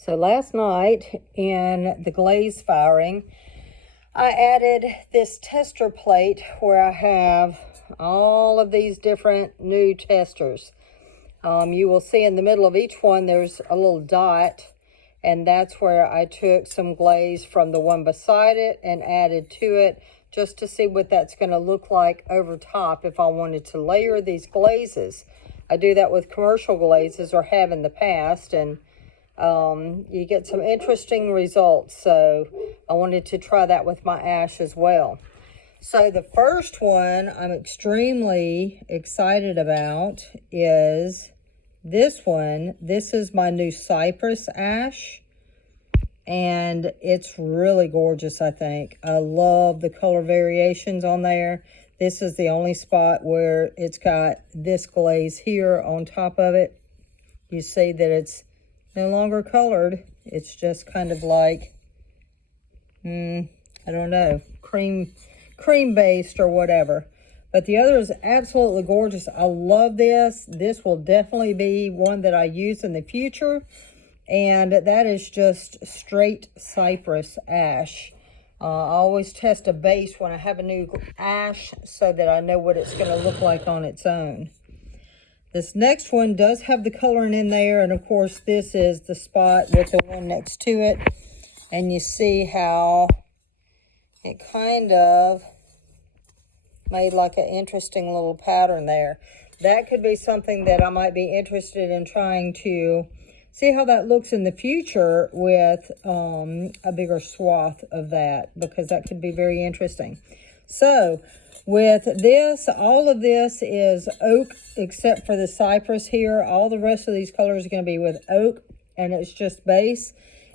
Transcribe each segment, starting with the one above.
So last night in the glaze firing, I added this tester plate where I have all of these different new testers. You will see in the middle of each one there's a little dot, and that's where I took some glaze from the one beside it and added to it just to see what that's going to look like over top if I wanted to layer these glazes. I do that with commercial glazes, or have in the past, and you get some interesting results. So I wanted to try that with my ash as well. So the first one I'm extremely excited about is this one. This is my new cypress ash, and it's really gorgeous, I think. I love the color variations on there. This is the only spot where it's got this glaze here on top of it. You see that it's no longer colored. It's just kind of like, I don't know, cream based or whatever. But the other is absolutely gorgeous. I love this. This will definitely be one that I use in the future. And that is just straight cypress ash. I always test a base when I have a new ash so that I know what it's going to look like on its own. This next one does have the coloring in there, and of course this is the spot with the one next to it. And you see how it kind of made like an interesting little pattern there. That could be something that I might be interested in trying to see how that looks in the future with a bigger swath of that, because that could be very interesting. So with this, all of this is oak except for the cypress here. All the rest of these colors are going to be with oak, and it's just base.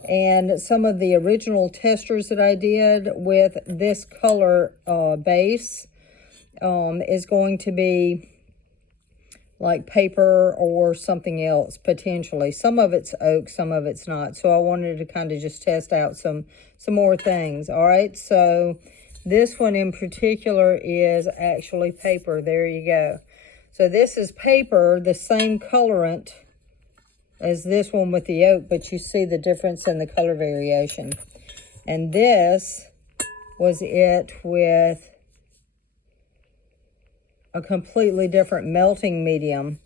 And some of the original testers that I did with this color base is going to be like paper or something else, potentially. Some of it's oak, some of it's not. So I wanted to kind of just test out some more things. All right, so this one in particular is actually paper. There you go. So this is paper, the same colorant as this one with the oak, but you see the difference in the color variation. And this was it with a completely different melting medium,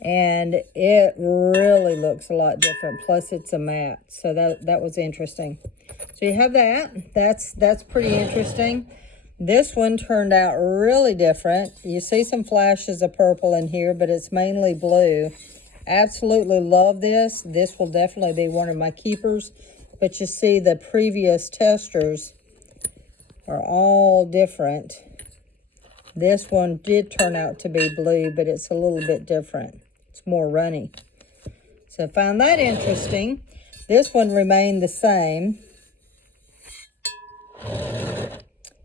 and it really looks a lot different. Plus it's a matte, so that was interesting. So you have that. That's pretty interesting. This one turned out really different. You see some flashes of purple in here, but it's mainly blue. Absolutely love this. This will definitely be one of my keepers. But you see the previous testers are all different. This one did turn out to be blue, but it's a little bit different. It's more runny. So I found that interesting. This one remained the same.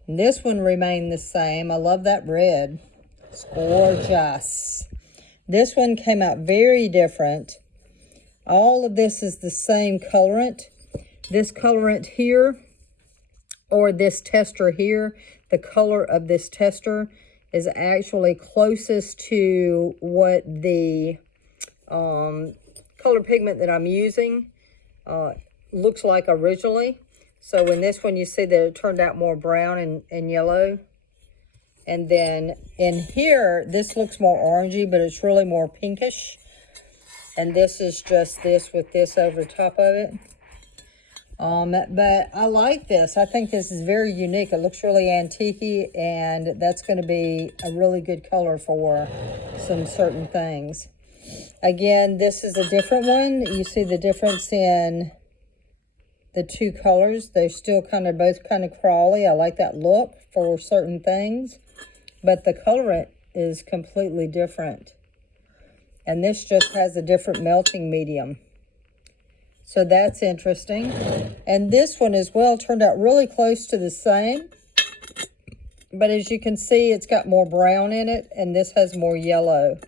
And this one remained the same. I love that red. It's gorgeous. This one came out very different. All of this is the same colorant. This colorant here, or this tester here, the color of this tester is actually closest to what the color pigment that I'm using looks like originally. So in this one, you see that it turned out more brown and yellow. And then in here, this looks more orangey, but it's really more pinkish. And this is just this with this over top of it. But I like this. I think this is very unique. It looks really antique-y, and that's going to be a really good color for some certain things. Again, this is a different one. You see the difference in the two colors. They're still both kind of crawly. I like that look for certain things, but the colorant is completely different. And this just has a different melting medium. So that's interesting. And this one as well turned out really close to the same. But as you can see, it's got more brown in it, and this has more yellow.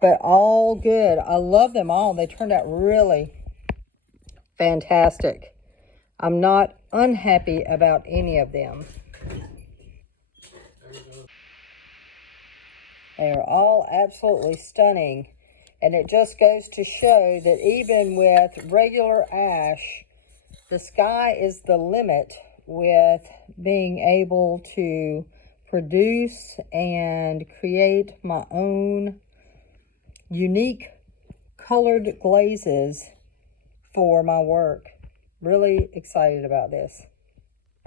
But all good. I love them all. They turned out really fantastic. I'm not unhappy about any of them. They are all absolutely stunning. And it just goes to show that even with regular ash, the sky is the limit with being able to produce and create my own unique colored glazes for my work. Really excited about this.